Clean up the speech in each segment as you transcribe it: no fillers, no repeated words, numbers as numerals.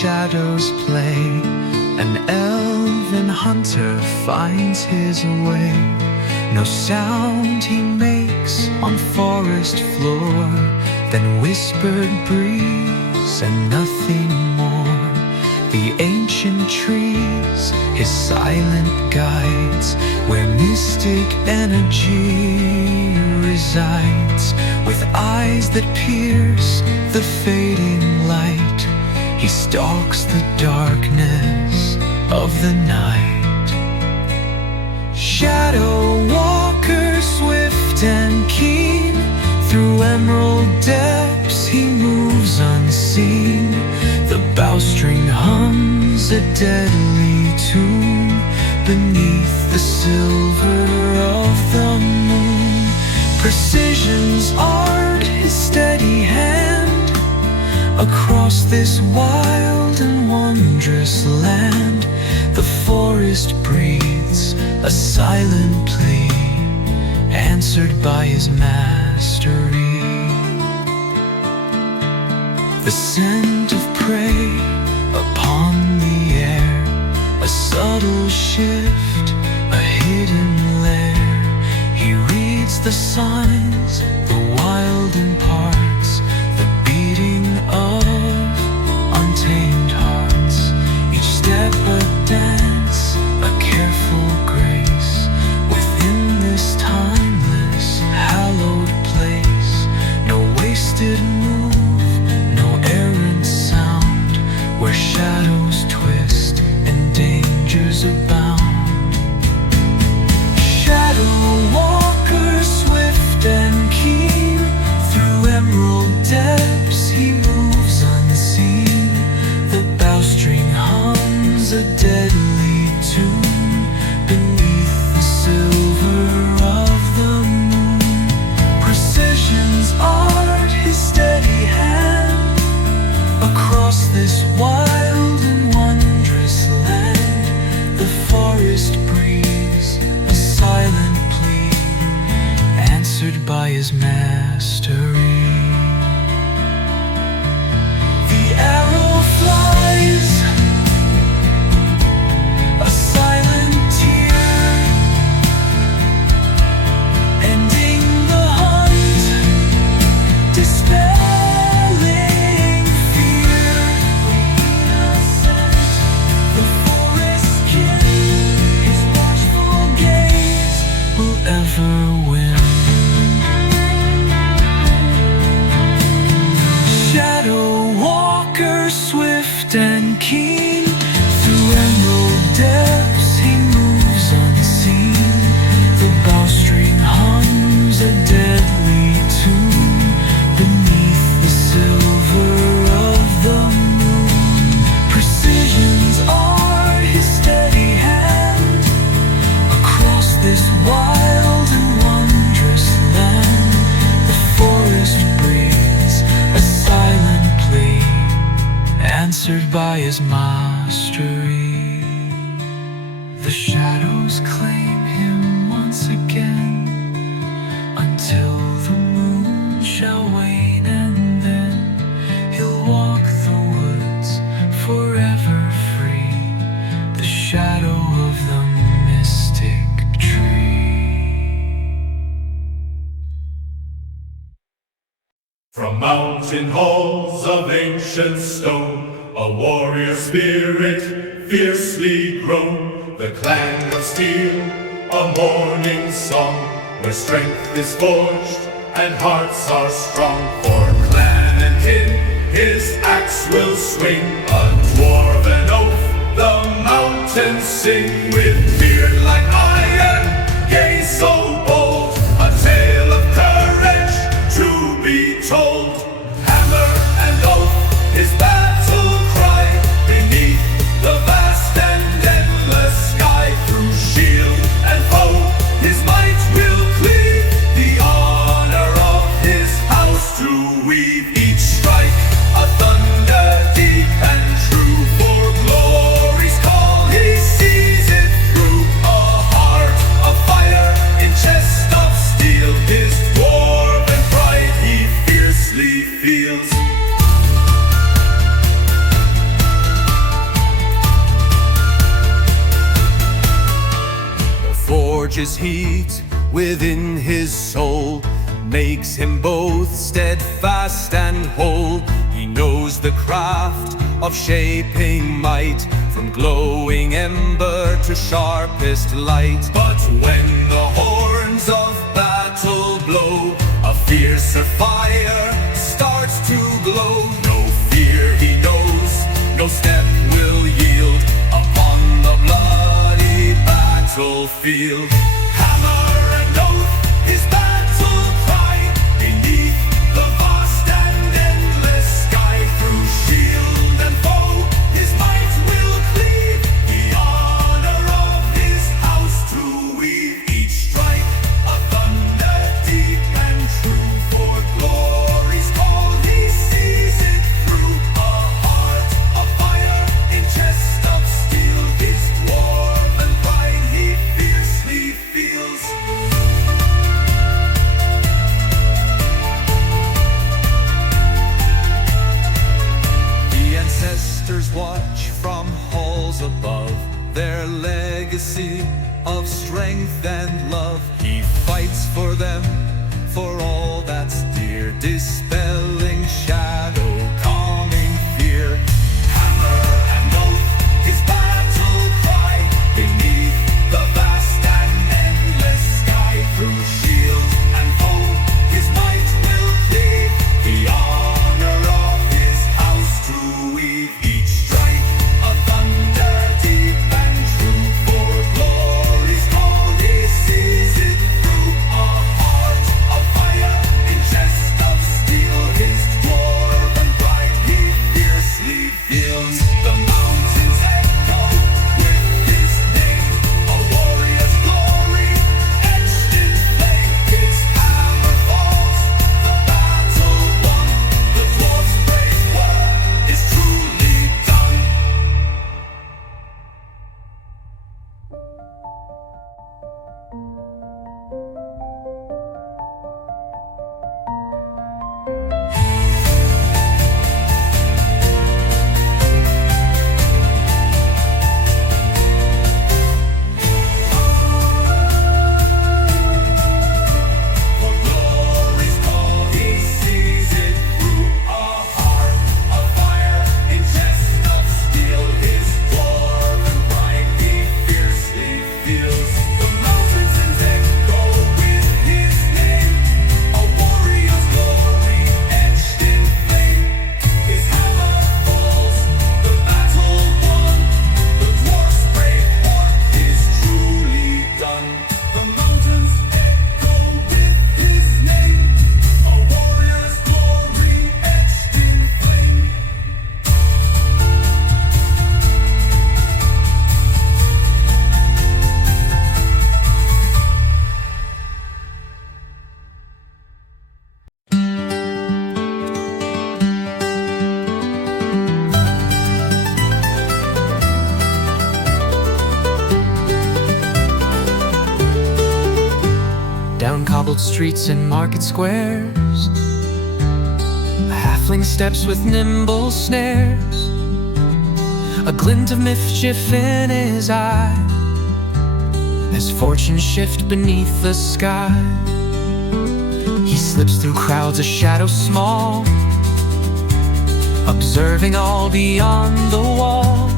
shadows play. An elven hunter finds his way. No sound he makes on forest floor, then whispered breeze and nothing more. The ancient trees, his silent guides, where mystic energy resides. With eyes that pierce the fading light, he stalks the darkness of the night. Shadow walker, swift and keen, through emerald depths he moves unseen. The bowstring hums a deadly tune beneath the silver of the moon. Precision's art, his steady hand, across this wild and wondrous land. The forest breathes a silent plea, answered by his mastery. The scent of prey upon the air, a subtle shift, a hidden lair. He reads the signs, the wild imparts, the beating of untamed hearts. Each step a dance, a careful grace, within this timeless, hallowed place. No wasted move, no errant sound, where shadows twist and dangers abound. Shadow walker, swift and keen, through emerald depths he moves unseen. The bowstring hums a deadly tune beneath the silver of the moon. Precision's art, his steady hand, across this wild and wondrous land. The forest breeze, a silent plea, answered by his mastery. The arrow flies, a silent tear, ending the hunt, dispelling fear. Innocent, the forest kin, his watchful gaze will ever win. Shadow walker, swift and keen, through emerald depths he moves unseen. The bowstring hums a deadly tune beneath the silver of the moon. Precision's art, his steady hand, across this wild and wondrous land. The forest breathes a silent plea, answered by his mastery. The shadows claim him once again, until the moon shall wane, and then he'll walk the woods forever free, the shadow of the mystic tree. From mountain halls of ancient stone, a warrior spirit fiercely grown. The clang of steel, a morning song, where strength is forged and hearts are strong. For clan and kin, his axe will swing. A dwarven oath, the mountains sing. With beard like iron, gaze so bold, a tale of courage to be told. Hammer and oath, his battle cry, beneath the vast and endless sky. Through shield and foe, his might will cleave, the honor of his house to weave. Each strike a thunder deep and true, for glory's call he sees it through. A forges heat within his soul, makes him both steadfast and whole. He knows the craft of shaping might, from glowing ember to sharpest light. But when the horns of battle blow, a fiercer fire starts to glow. No fear he knows, no step will yield upon the bloody battlefield. Hammer and oath, his battle cry, beneath the vast and endless sky. Through shield and foe, his might will cleave, the honor of his house to weave. Each strike a thunder deep and true, for glory's call he sees it through. A heart of fire in chest of steel, his dwarven pride he fiercely feels. The ancestors watch from halls above, their legacy of strength and love. He fights for them, for all that's dear, dispelling shadow, calming fear. Hammer and oath, his battle cry, beneath the vast and endless sky. Through shield and foe, his might will cleave, the honor of his house to weave. Each strike a thunder deep and true, for glory's call he sees it through. A heart of fire in chest of steel, his dwarven pride he fiercely feels. The mountains echo with his name, a warrior's glory etched in flame. His hammer falls, the battle won, the dwarf's brave work is truly done. For glory's call he sees it through. A heart of fire in chest of steel, his dwarven pride he fiercely feels. The mountains echo with his name, a warrior's glory etched in flame. His hammer falls, the battle won, the dwarf's brave work is truly done. The mountains echo with his name, a warrior's glory etched in flame. Down cobbled streets and market squares, a halfling steps with nimble snares, a glint of mischief in his eye, as fortunes shift beneath the sky. He slips through crowds, a shadow small, observing all beyond the wall,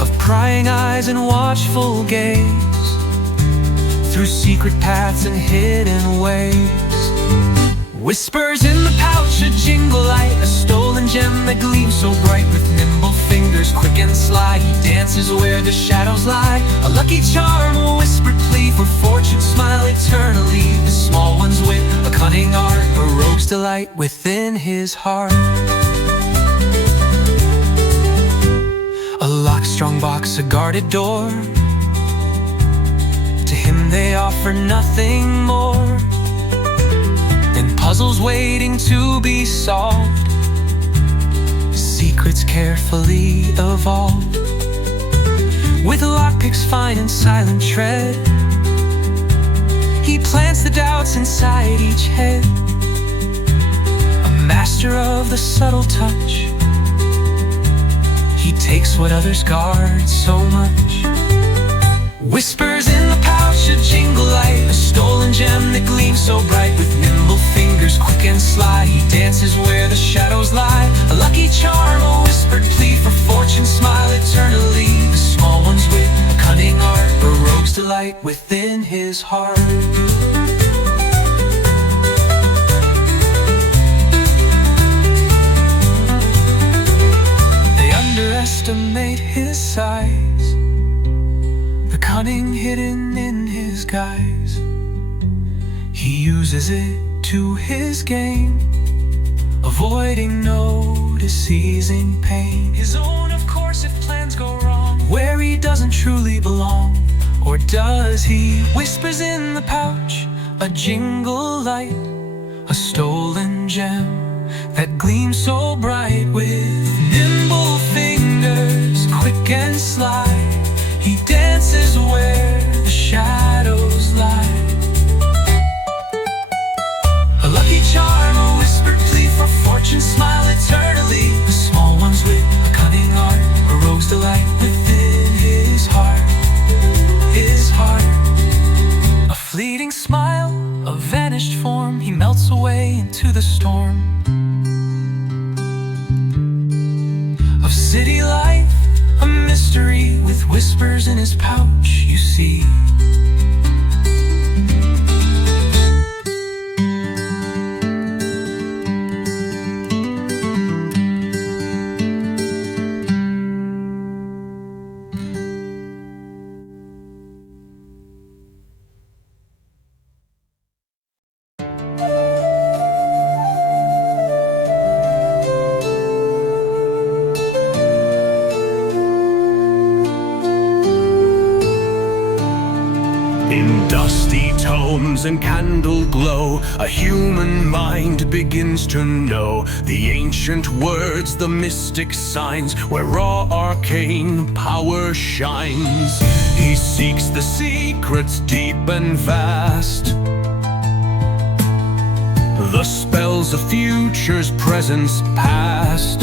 of prying eyes and watchful gaze, through secret paths and hidden ways. Whispers in the pouch, a jingle light, a stolen gem that gleams so bright. With nimble fingers, quick and sly, he dances where the shadows lie. A lucky charm, a whispered plea, for fortune's smile eternally. The small one's wit, a cunning art, a rogue's delight within his heart. A locked strong box, a guarded door, to him they offer nothing more than puzzles waiting to be solved, secrets carefully evolved. With lockpicks fine and silent tread, he plants the doubts inside each head. A master of the subtle touch, he takes what others guard so much. Whispers in the power so bright with nimble fingers, quick and sly. He dances where the shadows lie. A lucky charm, a whispered plea for fortune, smile eternally. The small ones with a cunning art, a rogue's delight within his heart. They underestimate his size, the cunning hidden in his guise. He uses it to his gain, avoiding notice, seizing pain. His own, of course, if plans go wrong, where he doesn't truly belong. Or does he? Whispers in the pouch, a jingle light, a stolen gem that gleams so bright. With nimble fingers, quick and sly, he dances where the shadows lie. A lucky charm, a whispered plea for fortune, smile eternally. The small ones with a cunning art, a rogue's delight within his heart. His heart. A fleeting smile, a vanished form, he melts away into the storm of city life, a mystery with whispers in his pouch, you see. In dusty tomes and candle glow, a human mind begins to know the ancient words, the mystic signs, where raw arcane power shines. He seeks the secrets deep and vast, the spells of futures, presents, past.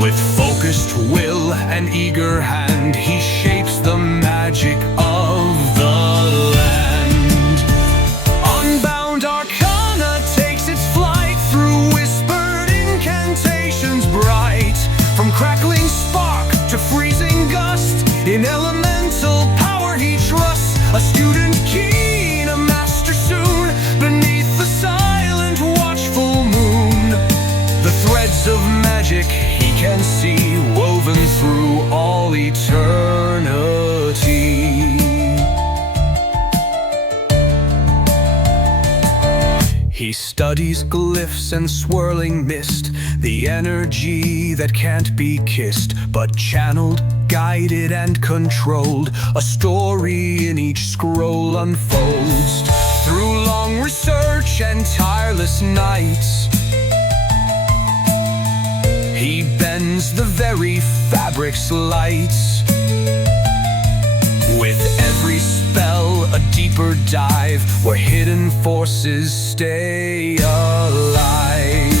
With focused will and eager hand, he shapes the magic of the land. Unbound Arcana takes its flight through whispered incantations bright. From crackling spark to freezing gust, in elemental power he trusts. A student keen, a master soon, beneath the silent watchful moon. The threads of magic he can see, woven through all eternity. He studies glyphs and swirling mist, the energy that can't be kissed, but channeled, guided and controlled. A story in each scroll unfolds. Through long research and tireless nights, he bends the very fabric's lights. With every spell a deeper dive, where hidden forces stay alive.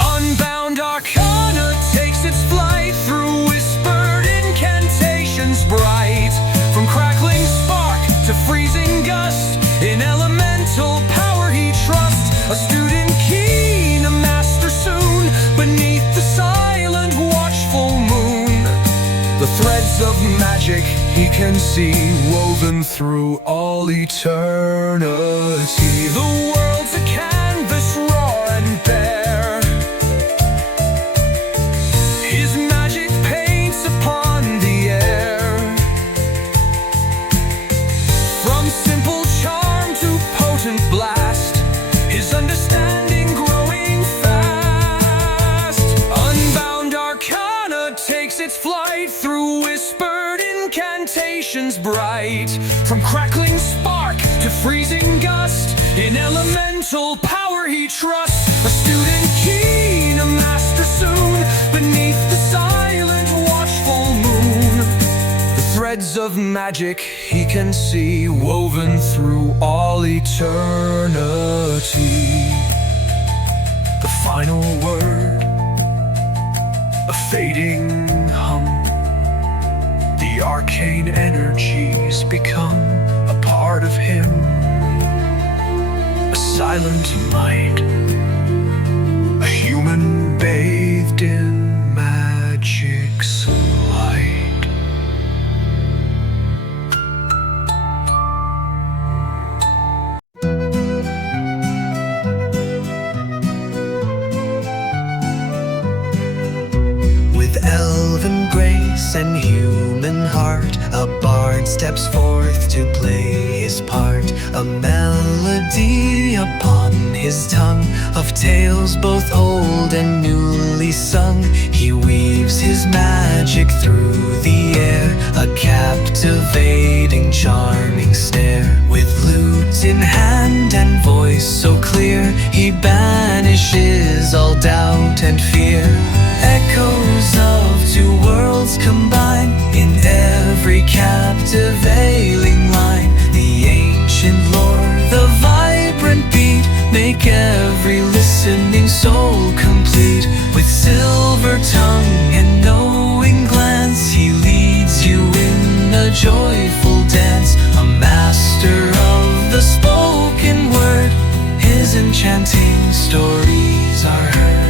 Unbound Arcana takes its flight through whispered incantations bright. From crackling spark to freezing gust, in elemental power he trusts. A student keen, a master soon, beneath the silent watchful moon. The threads of magic he can see, woven through all eternity. The world's a canvas raw and bare, his magic paints upon the air. From simple charm to potent blast, his understanding growing fast. Unbound Arcana takes its flight through whispered incantations bright. From crackling spark to freezing gust, in elemental power he trusts. A student keen, a master soon, beneath the silent watchful moon. The threads of magic he can see, woven through all eternity. The final word, a fading hum. The arcane energies become a part of him. silent might. A human bathed in magic's light. With elven grace and human heart, a bard steps forth to play his part. A melody upon his tongue of tales both old and newly sung. He weaves his magic through the air, a captivating, charming stare. With lute in hand and voice so clear, he banishes all doubt and fear. Echoes of two worlds combine in every captivating line. The ancient lore, the vibrant beat, make every listening soul complete. With silver tongue and knowing glance, he leads you in a joyful dance. A master of the spoken word, his enchanting stories are heard.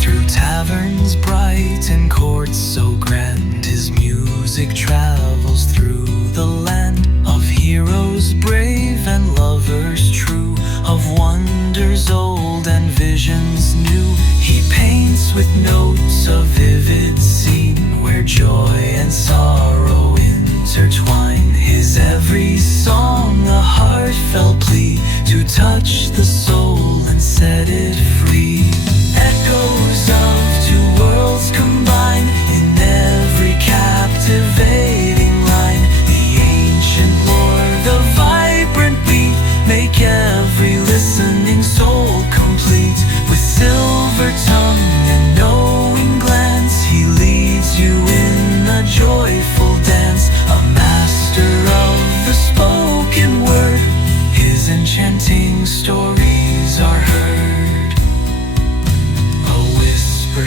Through taverns bright and courts so grand, his music travels through the land. Of heroes brave and lovers true, of wonders old and visions new. He paints with notes a vivid scene, where joy and sorrow intertwine. His every song a heartfelt plea, to touch the soul and set it free. Echoes of two worlds combine in every captivating line. The ancient lore, the vibrant beat, make every listening soul complete. With silver tongue and knowing glance, he leads you in a joyful dance. A master of the spoken word, his enchanting stories are heard.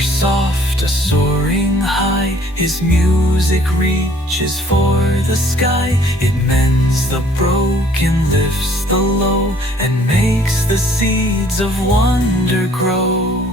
Soft, a soaring high, his music reaches for the sky. It mends the broken, lifts the low, and makes the seeds of wonder grow.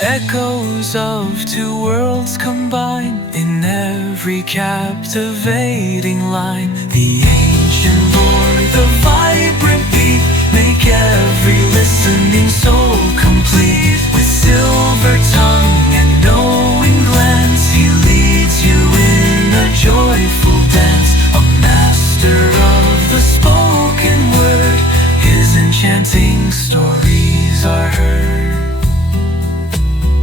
Echoes of two worlds combine in every captivating line. The ancient lore, the vibrant beat, make every listening soul complete. With silver tongue and knowing glance, he leads you in a joyful dance. A master of the spoken word, his enchanting stories are heard.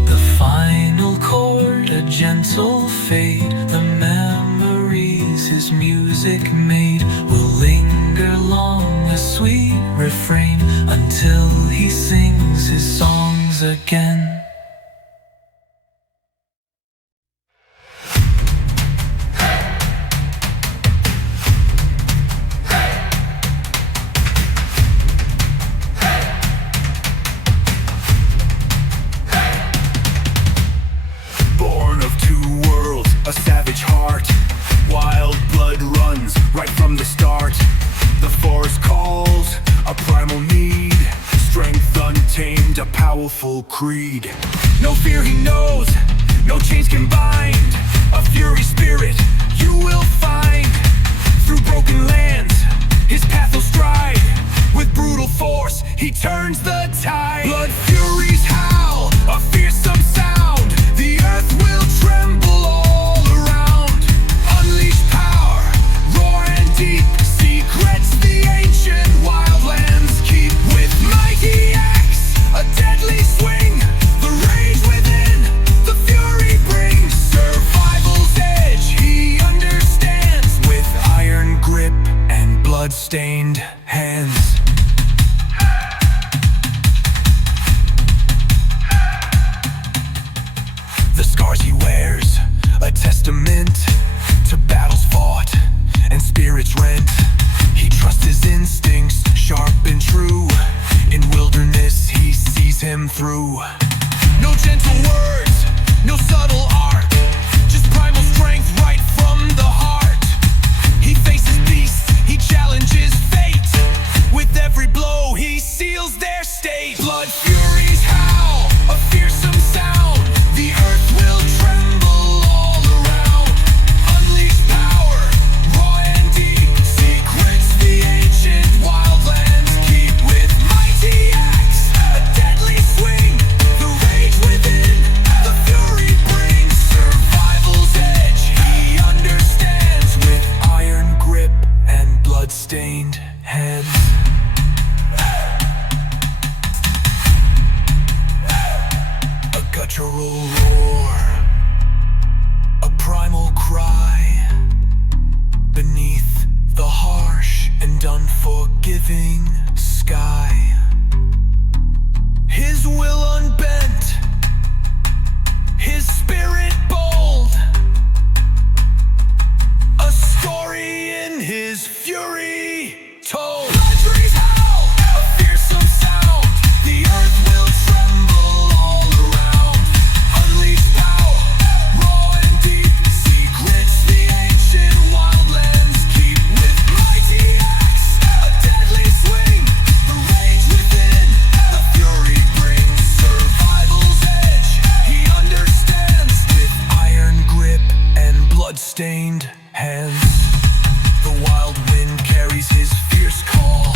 The final chord, a gentle fade, the memories his music made will linger long, a sweet refrain, until he sings his songs again. Born of two worlds, a savage heart. Wild blood runs right from the start. The forest calls, a primal need. Strength untamed, a powerful creed. No fear he knows, no chains can bind. A fury spirit you will find. Through broken lands, his path will stride. With brutal force, he turns the tide. Blood furies howl, a fearsome sound. The earth will tremble all around. Unleash power, roar and deep. Secrets the ancient wildlands keep. With mighty axe, a deadly swing. The rage within, the fury brings. Survival's edge, he understands. With iron grip and blood-stained hands. The scars he wears, a testament to battles fought and spirits rent. He trusts his instincts, sharp and true. In wilderness he sees him through. No gentle words, no subtle art. Just primal strength right from the heart. He faces beasts, he challenges fate. lands. The wild wind carries his fierce call.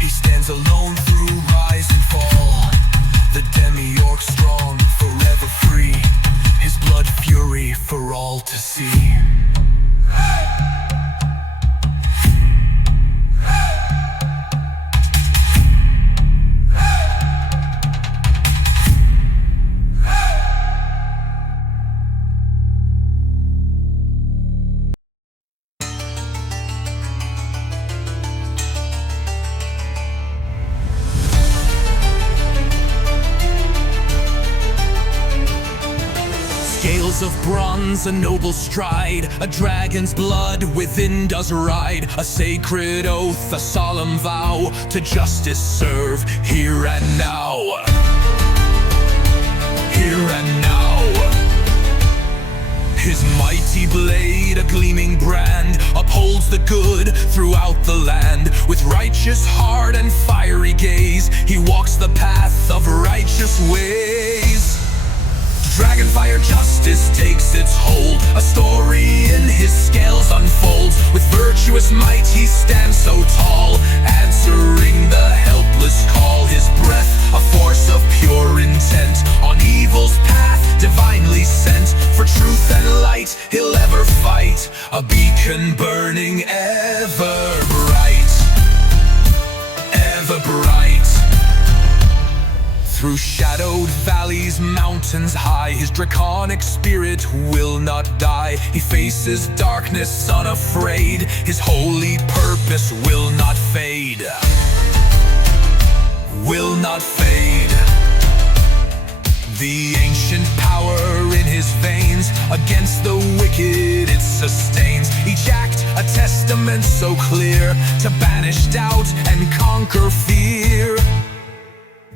He stands alone through rise and fall. The demi-orc strong, forever free. His blood fury for all to see. Scales of bronze, a noble stride, a dragon's blood within does ride, a sacred oath, a solemn vow, to justice serve here and now. Here and now. His mighty blade, a gleaming brand, upholds the good throughout the land. With righteous heart and fiery gaze, he walks the path of righteous ways. Dragonfire justice takes its hold, a story in his scales unfolds. With virtuous might he stands so tall, answering the helpless call. His breath, a force of pure intent, on evil's path divinely sent. For truth and light he'll ever fight, a beacon burning ever bright. Ever bright. Through shadowed valleys, mountains high, his draconic spirit will not die. He faces darkness unafraid, his holy purpose will not fade. Will not fade. The ancient power in his veins, against the wicked it sustains. Each act a testament so clear, to banish doubt and conquer fear.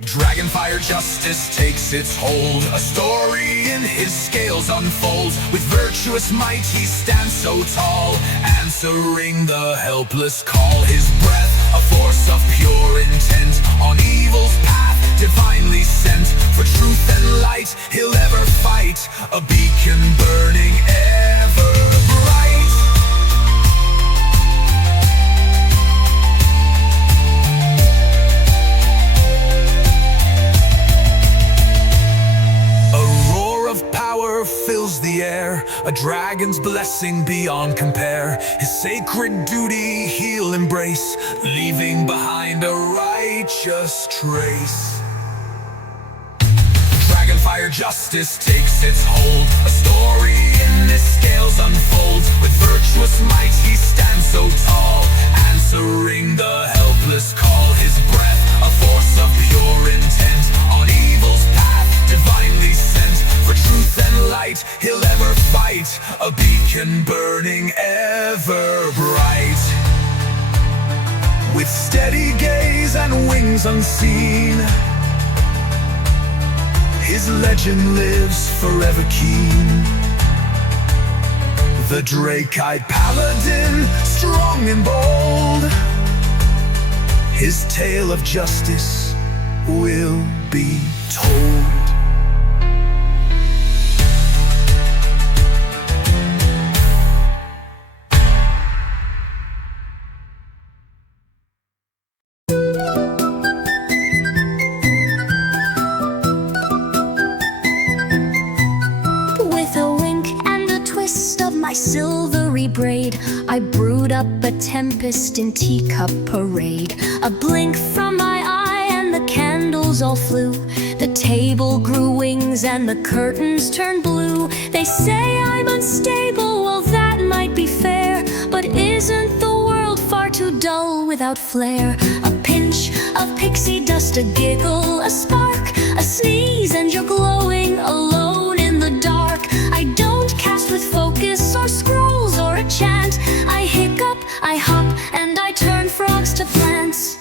Dragonfire justice takes its hold, a story in his scales unfolds. With virtuous might he stands so tall, answering the helpless call. His breath, a force of pure intent, on evil's path divinely sent. For truth and light he'll ever fight, a beacon burning ever bright. Fills the air, a dragon's blessing beyond compare. His sacred duty he'll embrace, leaving behind a righteous trace. Dragonfire justice takes its hold, a story in his scales unfolds. With virtuous might he stands so tall, answering the helpless call. His breath, a force of pure intent, on evil's path divinely sent. For truth and light he'll ever fight, a beacon burning ever bright. With steady gaze and wings unseen, his legend lives forever keen. The drake-eyed paladin, strong and bold, his tale of justice will be told. Silvery braid, I brewed up a tempest in teacup parade. A blink from my eye and the candles all flew. The table grew wings and the curtains turned blue. They say I'm unstable, well that might be fair, but isn't the world far too dull without flair? A pinch of pixie dust, a giggle, a spark, a sneeze, and you're glowing alone in the dark. I don't cast with focus or scrolls or a chant. I hiccup, I hop, and I turn frogs to plants.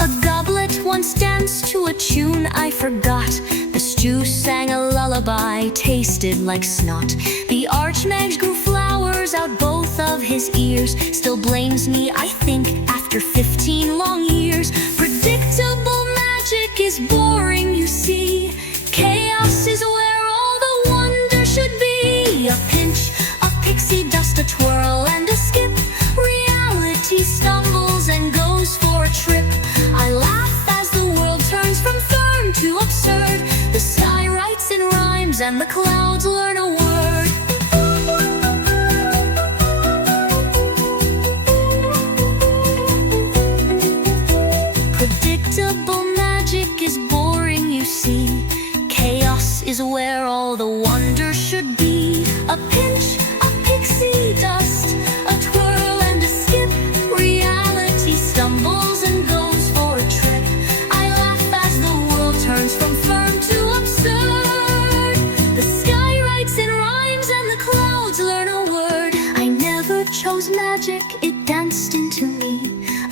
A goblet once danced to a tune I forgot. The stew sang a lullaby, tasted like snot. The archmage grew flowers out both of his ears. Still blames me, I think, after 15 long years. Predictable magic is boring, you see. and the clouds learn a word. Predictable magic is boring, you see. Chaos is where all the wonder should be. A pinch of pixie dust, a twirl and a skip. Reality stumbles and goes for a trip. I laugh as the world turns from firm to absurd. The sky writes in rhymes and the clouds learn a word. I never chose magic, it danced into me.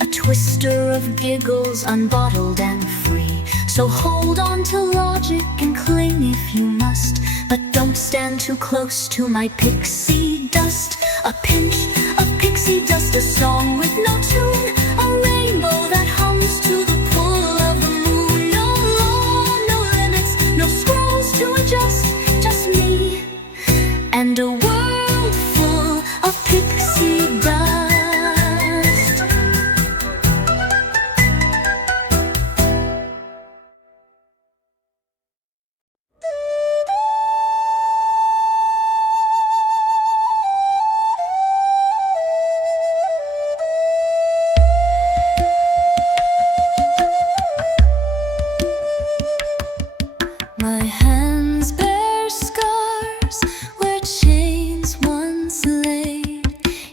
A twister of giggles, unbottled and free. So hold on to logic and cling if you must, but don't stand too close to my pixie dust. A pinch of pixie dust, a song with no tune, a rainbow that hums to the pull of the moon. No law, no limits, no scrolls to adjust, just me and a world full of pixie dust. My hands bear scars where chains once laid.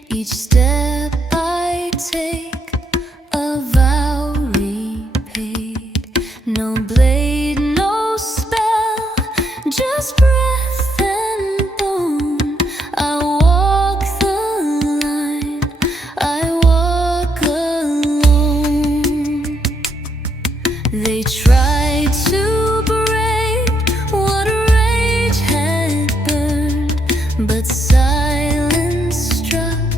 Each step I take, a vow repaid. No blade, no spell, just breath and bone. I walk the line, I walk alone. They tried to break what rage had burned, but silence struck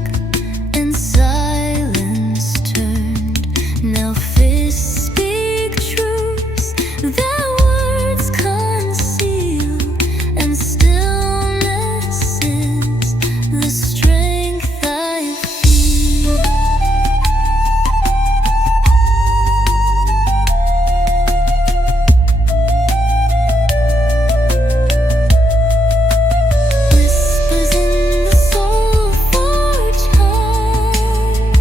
and silence turned. Now fists speak truths that words conceal, and stillness is the strength I feel. Whispers in the Soulforged hum,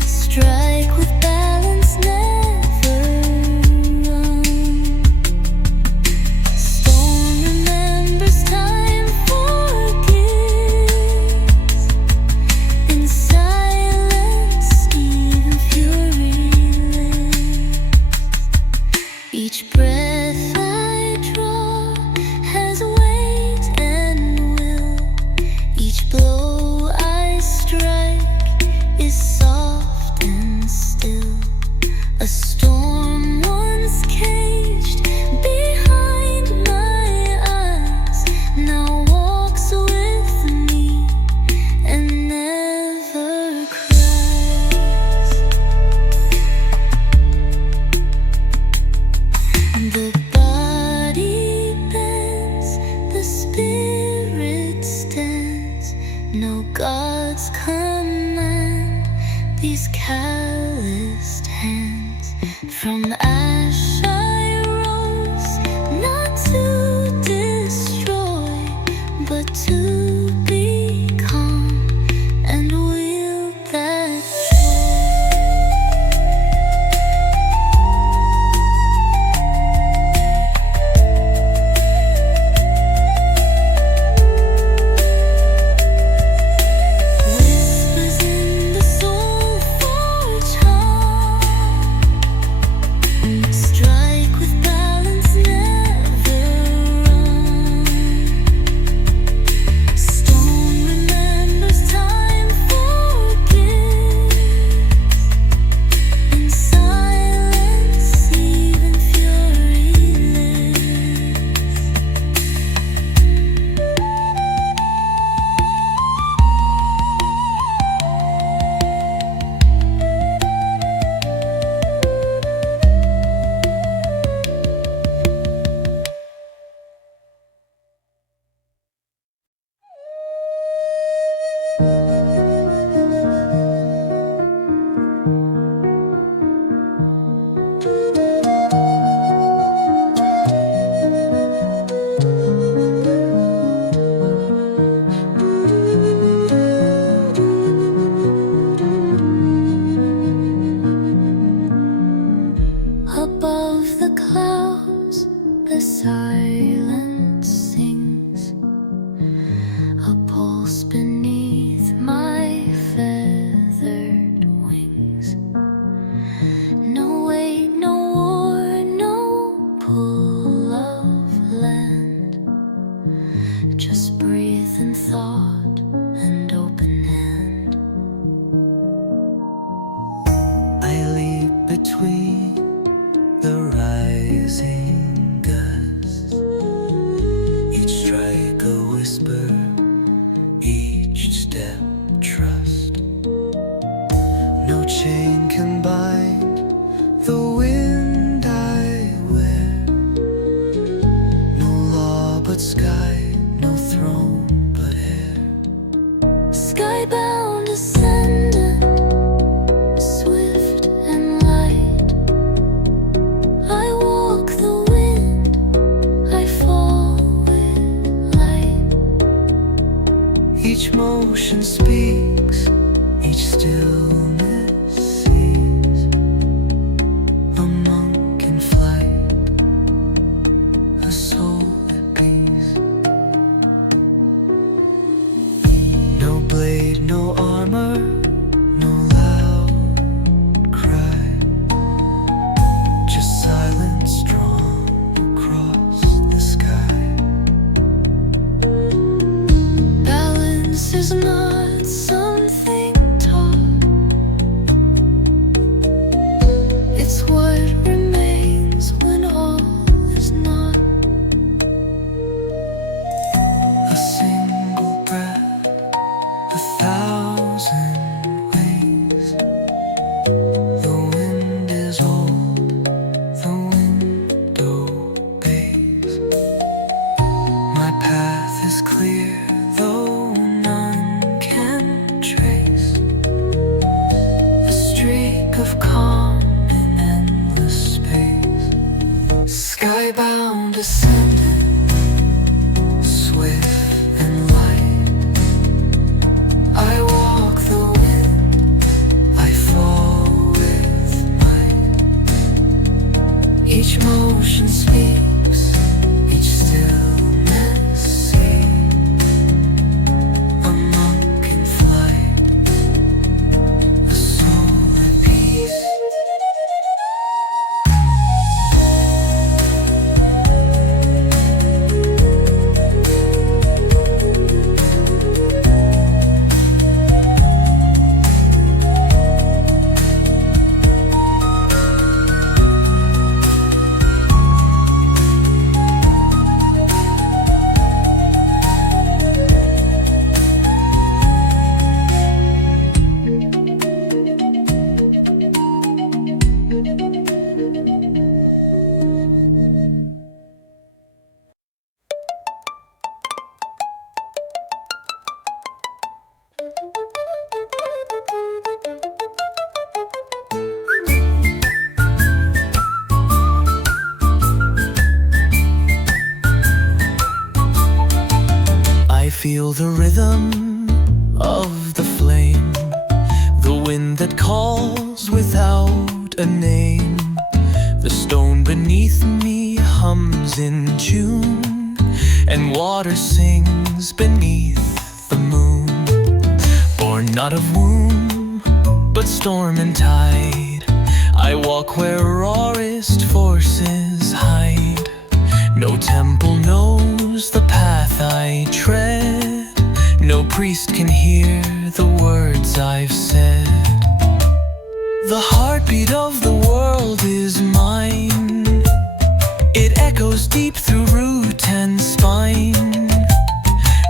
strike with balance, never run. Stone remembers, time forgives. In silence, even fury lives. Each breath I draw has weight and will. Each blow I strike is soft and still. A storm once caged behind my eyes now walks with me and never cries. The the silence sings, a pulse beneath my feathered wings. No weight, no war, no pull of land, just breathe and thought and open hand. I leap between the rising gusts, each strike a whisper, each step trust. No chain can bind the wind I wear, no law but sky, no throne but air. Skybound ascendant, swift and light, I walk the wind, I fall with light. Each motion speaks, each stillness sees. A monk in flight, a soul at peace. No blade, no armor, no loud cry, just silence drawn across the sky. Balance is not something taught, it's what remains when all is not. A single breath, a thousand ways. The wind is old, the wind obeys. My path is clear, though none can trace. A streak of calm in endless space. Skybound ascendant, swift and light. I walk the wind, I fall with might. Each motion speaks, each stillness sees. A monk in flight, a soul at peace. I feel the rhythm of the flame, the wind that calls without a name. The stone beneath me hums in tune, and water sings beneath the moon. Born not of womb, but storm and tide, I walk where rawest forces hide. No temple knows the path I tread, no priest can hear the words I've said. The heartbeat of the world is mine, it echoes deep through root and spine.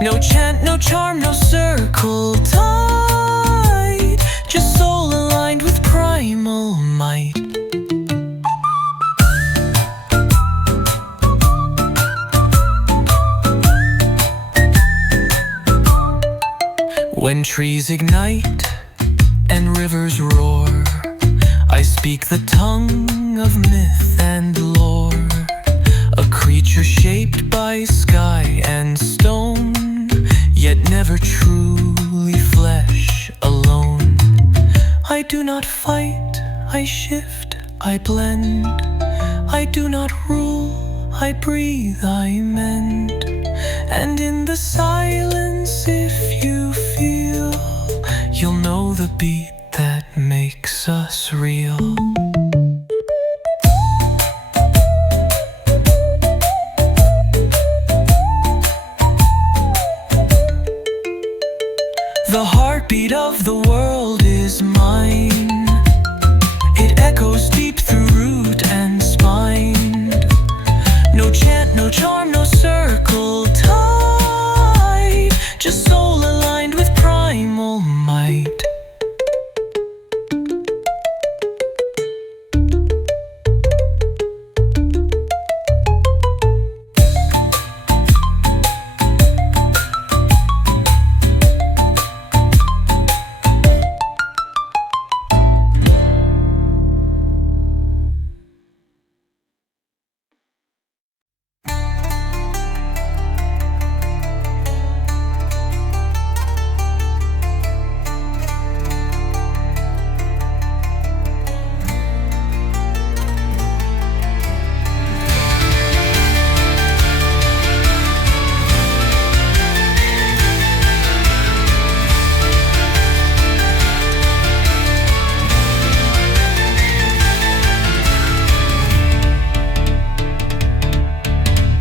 No chant, no charm, no circle tied, just soul aligned with primal might. When trees ignite and rivers roar, I speak the tongue of myth and lore. A creature shaped by sky and stone, yet never truly flesh alone. I do not fight, I shift, I blend. I do not rule, I breathe, I mend. And in the silence, if you feel, you'll know the beat that makes us real. The heartbeat of the world is mine. It echoes deep through root and spine. No chant, no charm, no circle tide, just soul aligned with primal might.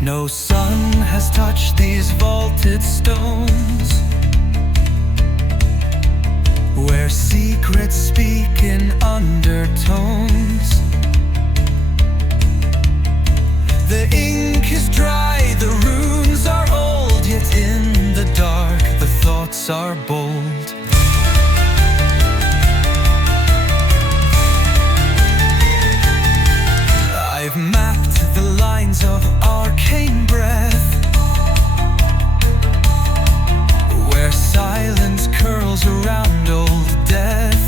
No sun has touched these vaulted stones, where secrets speak in undertones. The ink is dry, the runes are old, yet in the dark the thoughts are bold. I've mapped the lines of arcane breath, where silence curls around old death.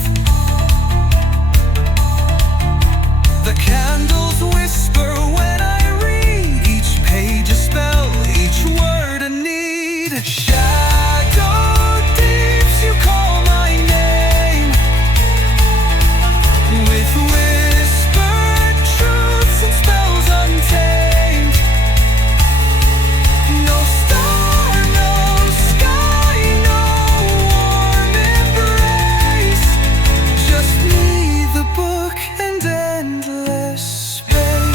The candles whisper when I read, each page a spell, each word a need. Shadow deeps, you call my name, with whispered truths and spells untamed. No star, no sky, no warm embrace, just me, the book, and endless space.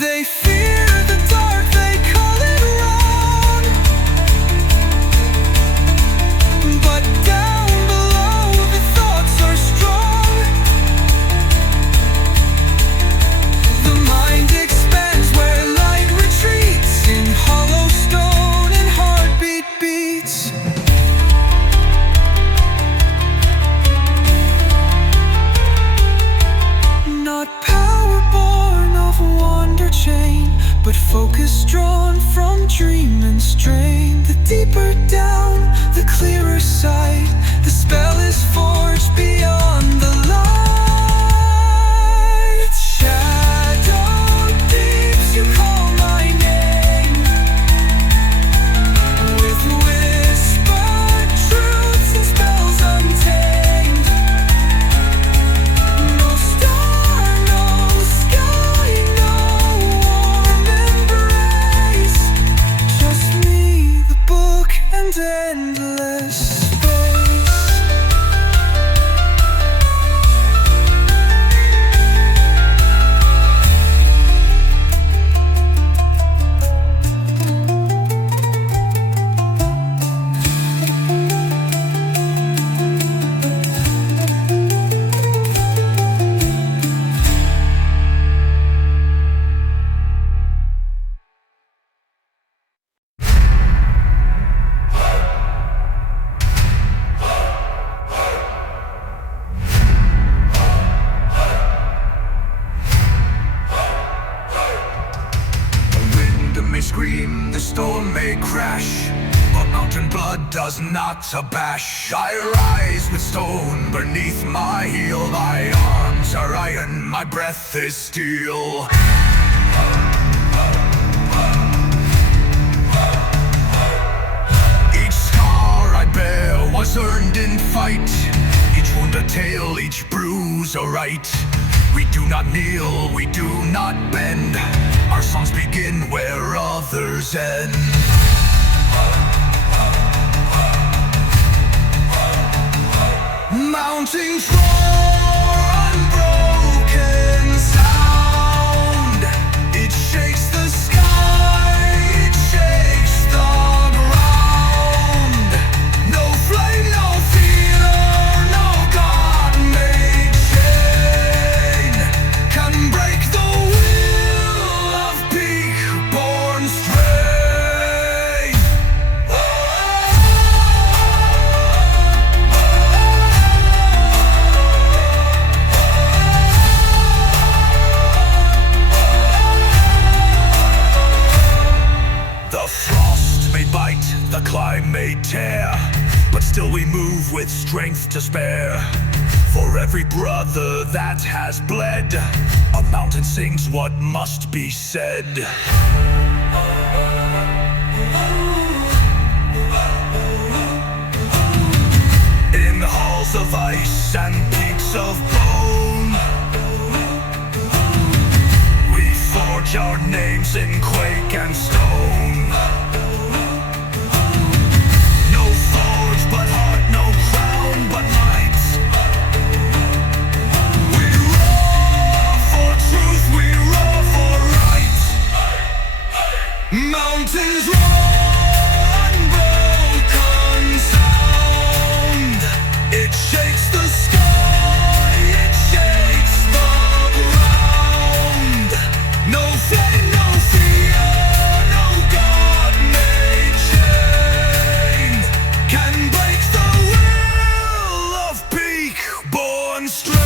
They fear the dark, they call it wrong, but down below the thoughts are strong. The mind expands where light retreats, in hollow stone and heartbeat beats. Not power born of wonder chain, but focus drawn from dream and strain. The deeper down, the clearer sight. The spell is forged beyond the light. Shadow deeps, you call my name, with whispered truths and spells untamed. No star, no sky, no warm embrace, just me, the book, and endless space. The wind may scream, the storm may crash, but mountain blood does not abash. I rise with stone beneath my heel. My arms are iron, my breath is steel. Each scar I bear was earned in fight. Each wound a tale, each bruise a right. We do not kneel, we do not bend. Our songs begin where others end. Mounting for unbroken sound. It shakes the sky, it shakes the ground. No flame, no fear, no God-made chain can break the will of peak-born strain. The frost may bite, the climb may tear, but still we move with strength to spare. For every brother that has bled, a mountain sings what must be said. In halls of ice and peaks of bone, we forge our names in quake and stone. No forge but heart, no crown but might. We roar for truth, we roar for right. Mountains roar, unbroken sound. It shakes the sky, it shakes the ground. No flame, no fear, no God-made chain can break the will of peak-born strain.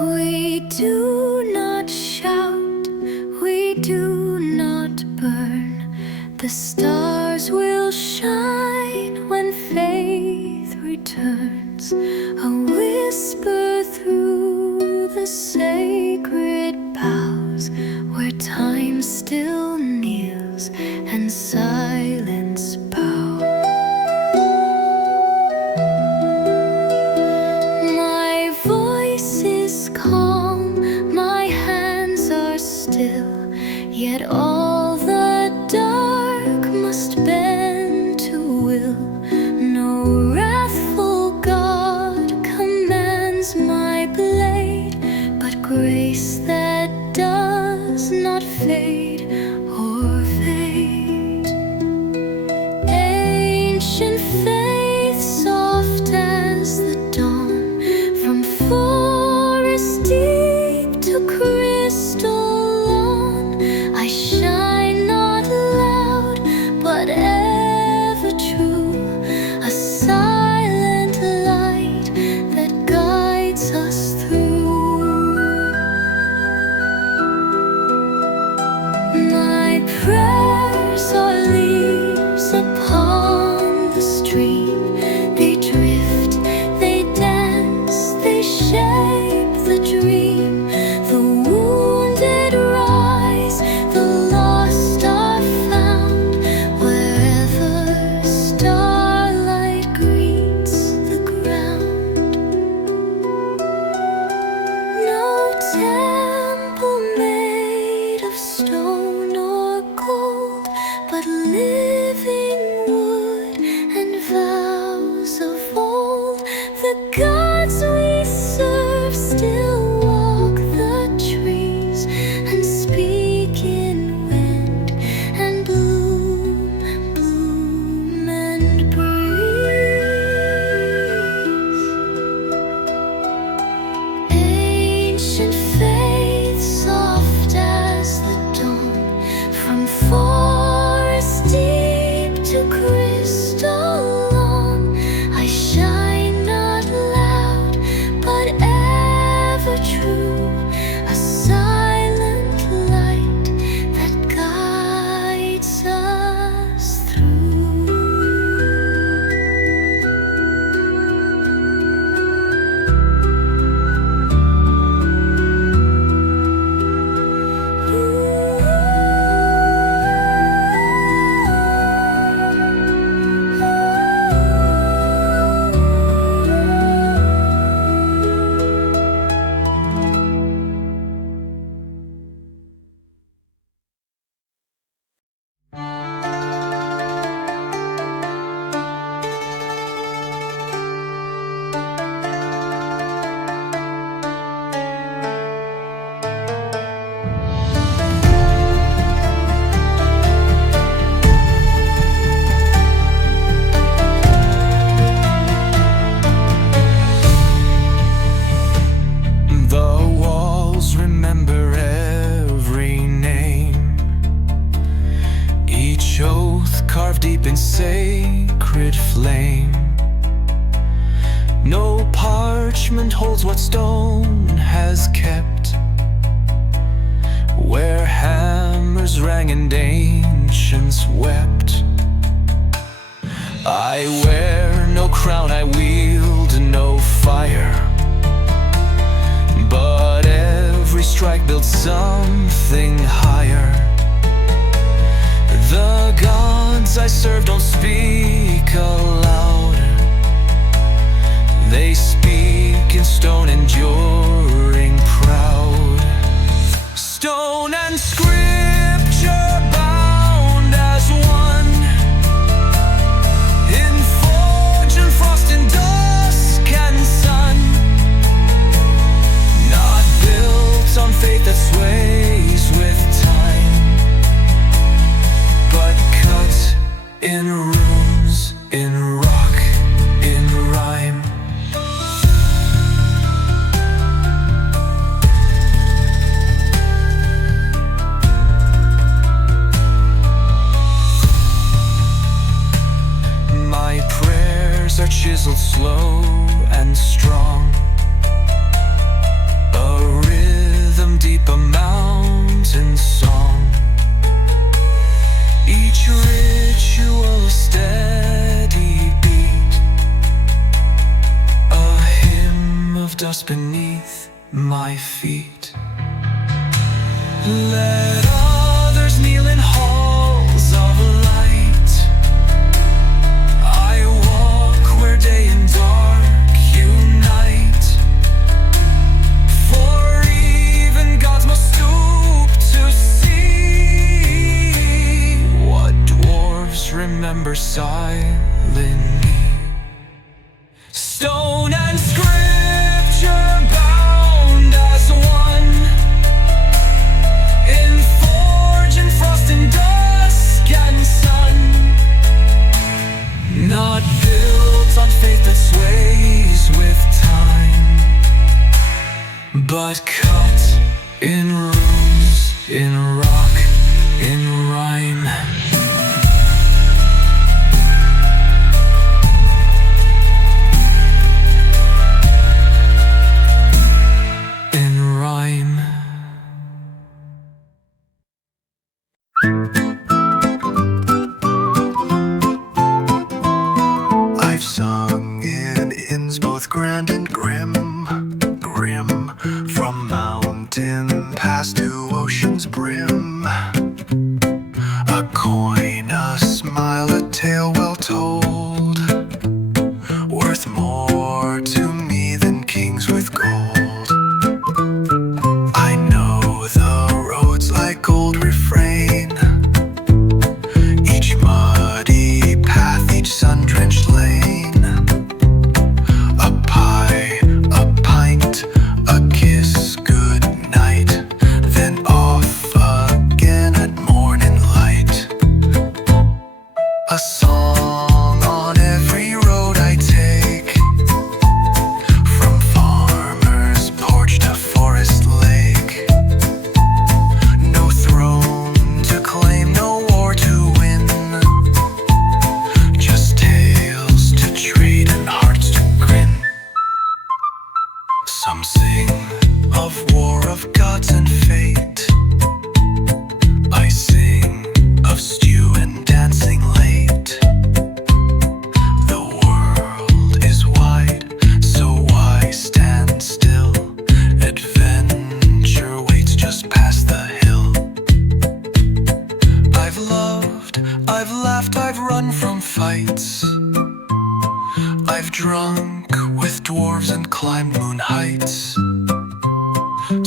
We do not shout, we do not burn. The stars will shine when faith returns. A whisper through the sacred boughs, where time still kneels and silence bows. My voice is calm, my hands are still, yet all the dark must bend to will. No wrathful God come to crystal long. I shine not loud, but ever true, a silent light that guides us through. The walls remember every name, each oath carved deep in sacred flame. No parchment holds what stone has kept, where hammers rang and ancients wept. I wear no crown, I wield no fire, but every strike builds something higher. The gods I serve don't speak aloud, they speak in stone, enduring proud. Stone and scripture bound as one, in forge and frost, in dusk and sun. Not built on faith that sways with time, but cut in runes, in rock, in rhyme. My prayers are chiseled slow and strong, a rhythm deep, a mountain song. Each ritual a steady beat, a hymn of dust beneath my feet. Let others kneel in halls of light, I walk where day and dark unite. For even gods must stoop to see what dwarves remember silently. Stone and scripture bound as one, in forge and frost, in dusk and sun. Not built on faith that sways with time, but cut in runes, in rock, in rhyme. In rhyme. I've sung in inns both grand and grim, grim, from mountain drunk with dwarves and climbed moon heights.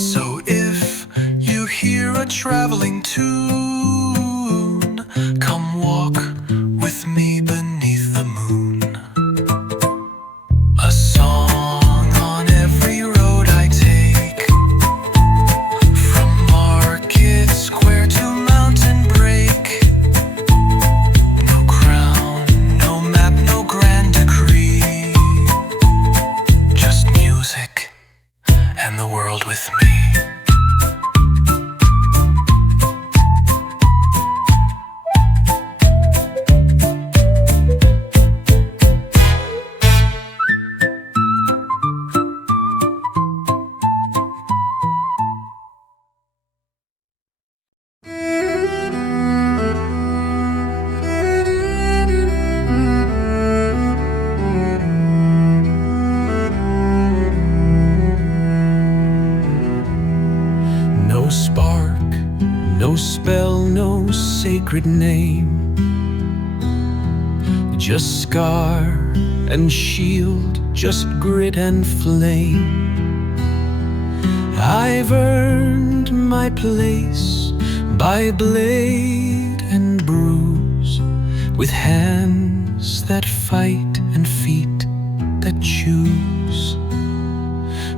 So if you hear a traveling tune, come walk with me beneath the moon. A song on every road I take, from Market Square to Mountain Break. No crown, no map, no grand decree, just music and the world with me. No spark, no spell, no sacred name, just scar and shield, just grit and flame. I've earned my place by blade and bruise, with hands that fight and feet that choose.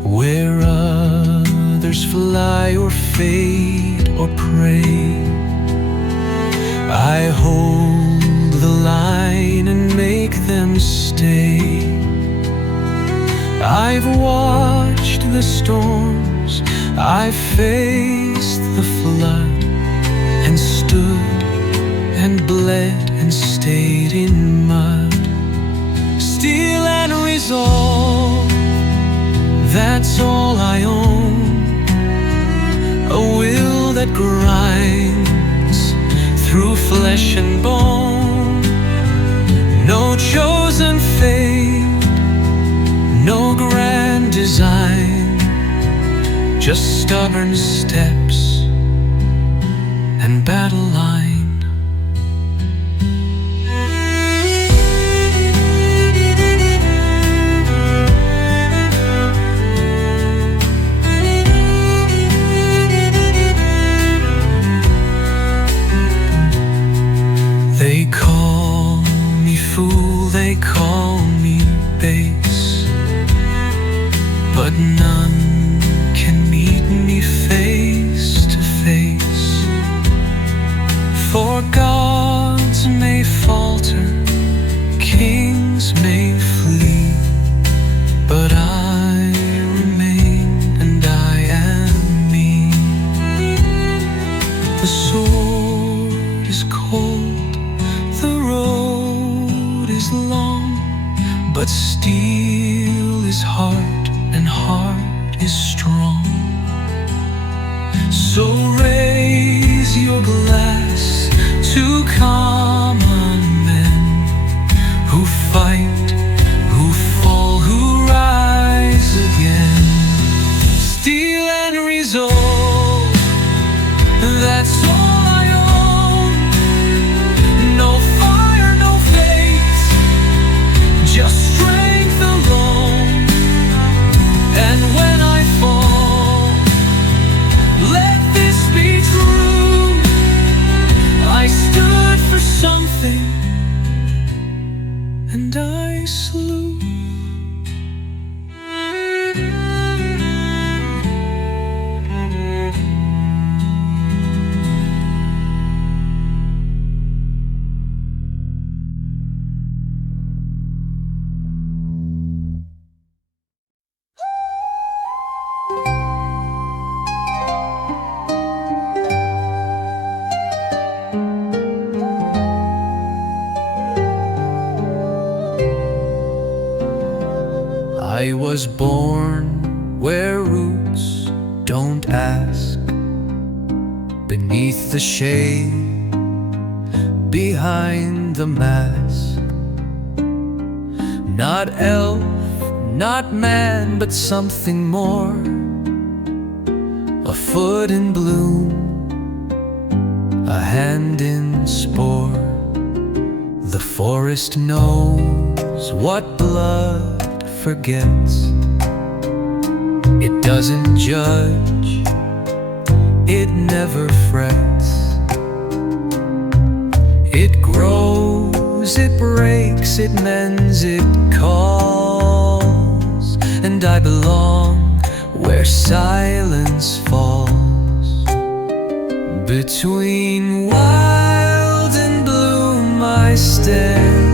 Where others fly or fade or pray, I hold the line and make them stay. I've watched the storms, I've faced the flood, and stood and bled and stayed in mud. Steel and resolve, that's all I own. A will that grinds through flesh and bone. No chosen fate, no grand design, just stubborn steps and battle line. They call me fool, they call me base, but none can meet me face to face. For gods may falter, kings may flee, but I remain and I am me. The sword is cold, the road is long, but steel is hard and heart is strong. So raise your glass to common men who fight, who fall, who rise again. Steel and resolve, that's all I own. No fire, no faith, just strength alone. And when I fall, let this be true. I stood for something, and I slew. I was born where roots don't ask, beneath the shade, behind the mask. Not elf, not man, but something more. A foot in bloom, a hand in spore. The forest knows knows what blood forgets. It doesn't judge, it never frets. It grows, it breaks, it mends, it calls. And I belong where silence falls. Between wild and bloom I stand,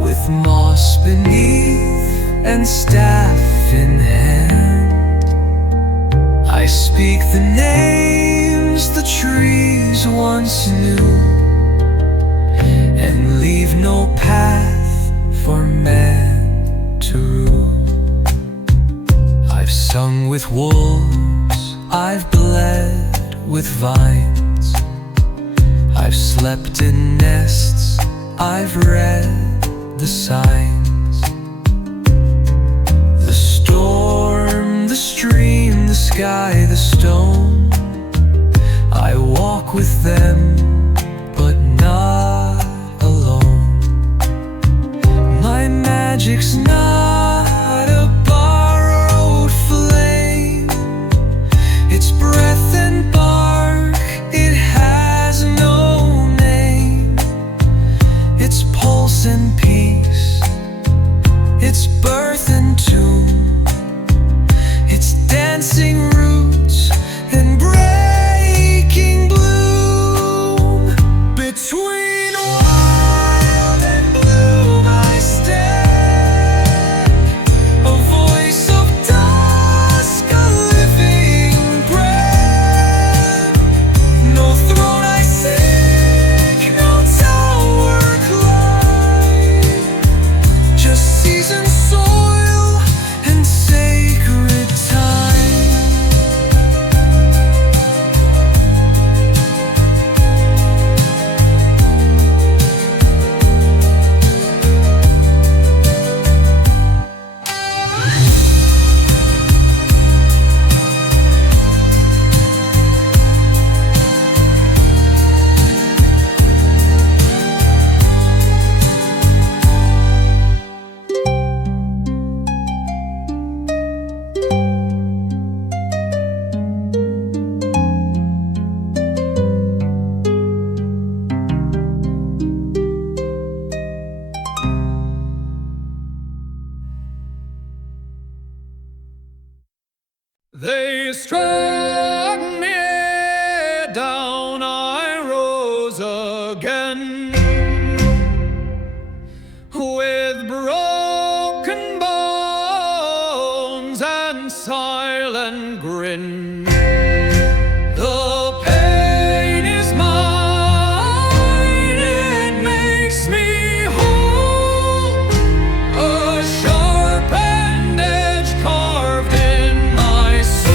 with moss beneath and staff in hand. I speak the names the trees once knew, and leave no path for man to rue. I've sung with wolves, I've bled with vines, I've slept in nests, I've read the signs. The storm, the stream, the sky, the stone, I walk with them, but not alone. My magic's not a borrowed flame, it's breath and bark, it has no name. It's pulse and peace, it's birth and tomb, it's dancing roots and breaking bloom. Between wild and bloom I stand, a voice of dusk, a living breath. No throne I seek, no tower climb, just seasoned soil and sacred time. They struck me down, I rose again, with broken bones and silent grin. The pain is mine, it makes me whole, a sharpened edge carved in my soul.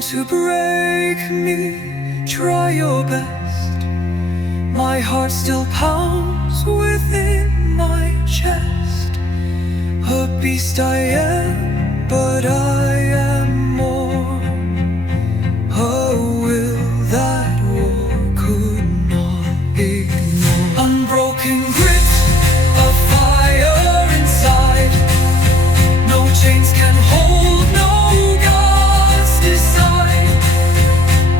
want to break me, try your best. My heart still pounds within my chest. A beast I am, but I am more. A will that war could not ignore. Unbroken grit, a fire inside. No chains can hold, no gods decide.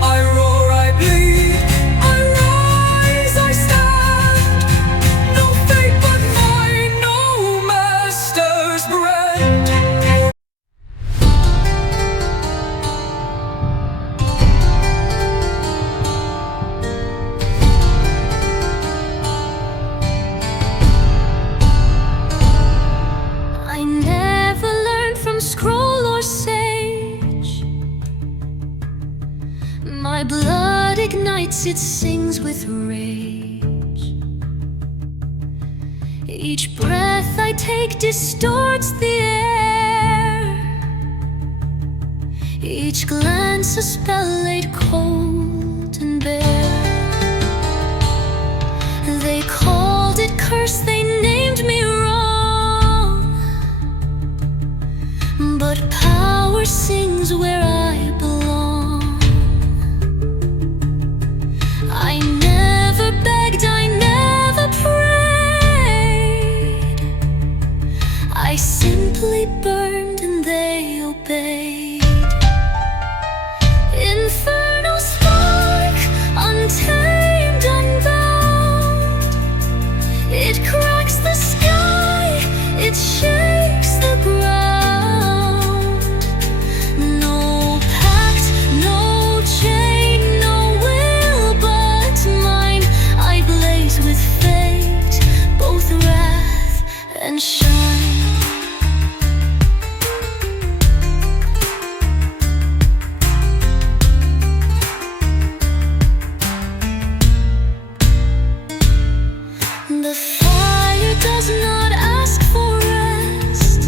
I roar, I bleed, I rise, I stand. No fate but mine, no master's brand. I never learned from scroll or sage. My blood ignites, it sings with rage. Each breath I take distorts the air. Each glance a spell laid cold and bare. They called it curse, they named me wrong, but power sings where I belong. I never begged, I never prayed. I simply burned and they obeyed. Infernal spark, untamed, unbound. It cracks the sky, it shakes the ground. No pact, no chain, no will but mine. I blaze with fate, both wrath and shine. The fire does not ask for rest.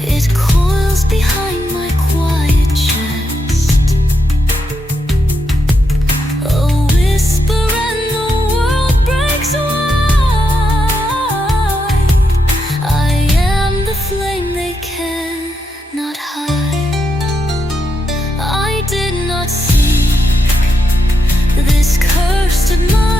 It coils behind my quiet chest. A whisper and the world breaks wide. I am the flame they cannot hide. I did not seek this curse of mine.